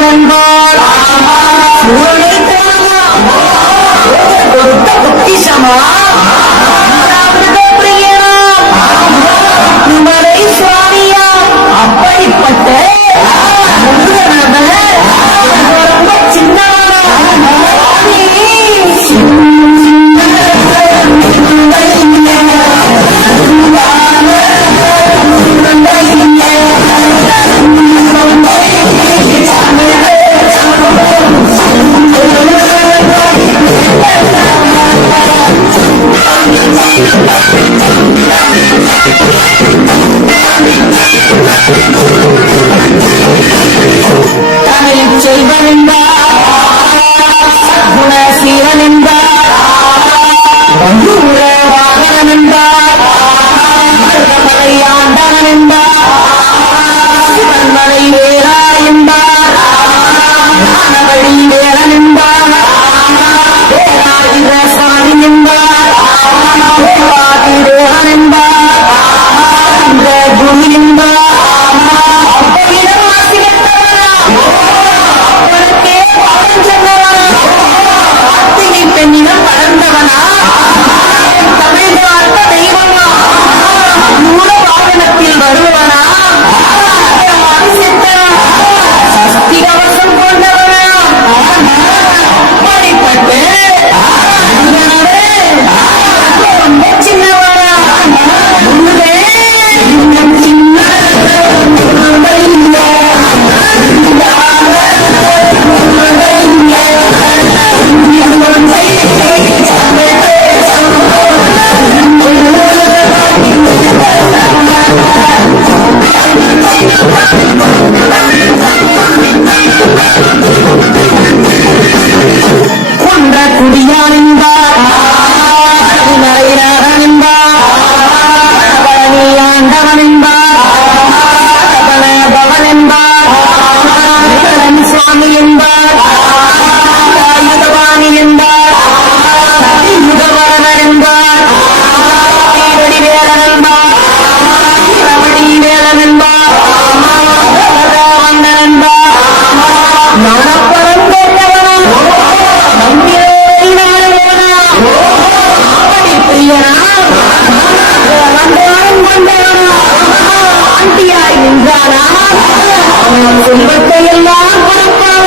ஆகான் என்பார் கொடுத்த புத்தி பஞ்சுகுலே வாகனம் என்றார் மருதமலை ஆண்டவன் என்றார் ஆண்டியாய் நின்றானா அவன் குடும்பத்தை எல்லாம் கொடுப்பான